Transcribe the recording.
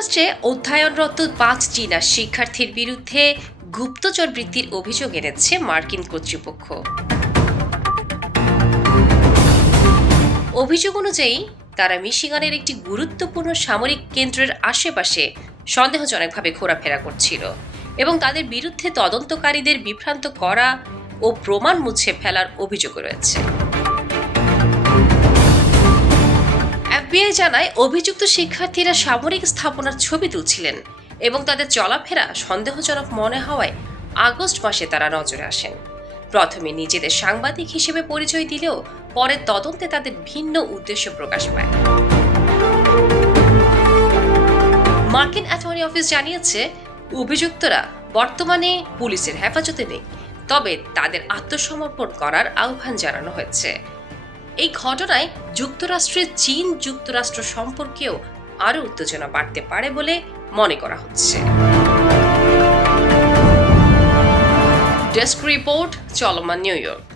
যুক্তরাষ্ট্রে অধ্যয়নরত 5 চীনা শিক্ষার্থীর বিরুদ্ধে গুপ্তচর বৃত্তির অভিযোগ এনেছে মার্কিন কর্তৃপক্ষ। অভিযোগ অনুযায়ী তারা মিশিগানের একটি গুরুত্বপূর্ণ সামরিক কেন্দ্রের আশেপাশে সন্দেহজনকভাবে ঘোরাফেরা করছিল এবং তাদের বিরুদ্ধে তদন্তকারীদের বিভ্রান্ত করা ও প্রমাণ মুছে ফেলার অভিযোগ রয়েছে। এফবিআই জানায় অভিযুক্ত শিক্ষার্থীরা সামরিক স্থাপনার ছবি তুলছিলেন এবং তাদের চলাফেরা সন্দেহজনক মনে হওয়ায় আগস্ট মাসে তারা নজরে আসেন। প্রথমে নিজেদের সাংবাদিক হিসেবে পরিচয় দিলেও পরে তদন্তে তাদের ভিন্ন উদ্দেশ্য প্রকাশ পায়। মার্কিন অ্যাটর্নি অফিস জানিয়েছে অভিযুক্তরা বর্তমানে পুলিশের হেফাজতে নেই, তবে তাদের আত্মসমর্পণ করার আহ্বান জানানো হয়েছে। এই ঘটনায় যুক্তরাষ্ট্রের চীন যুক্তরাষ্ট্র সম্পর্কেও আরও উত্তেজনা বাড়তে পারে বলে মনে করা হচ্ছে। ডেস্ক রিপোর্ট, চলমান নিউ ইয়র্ক।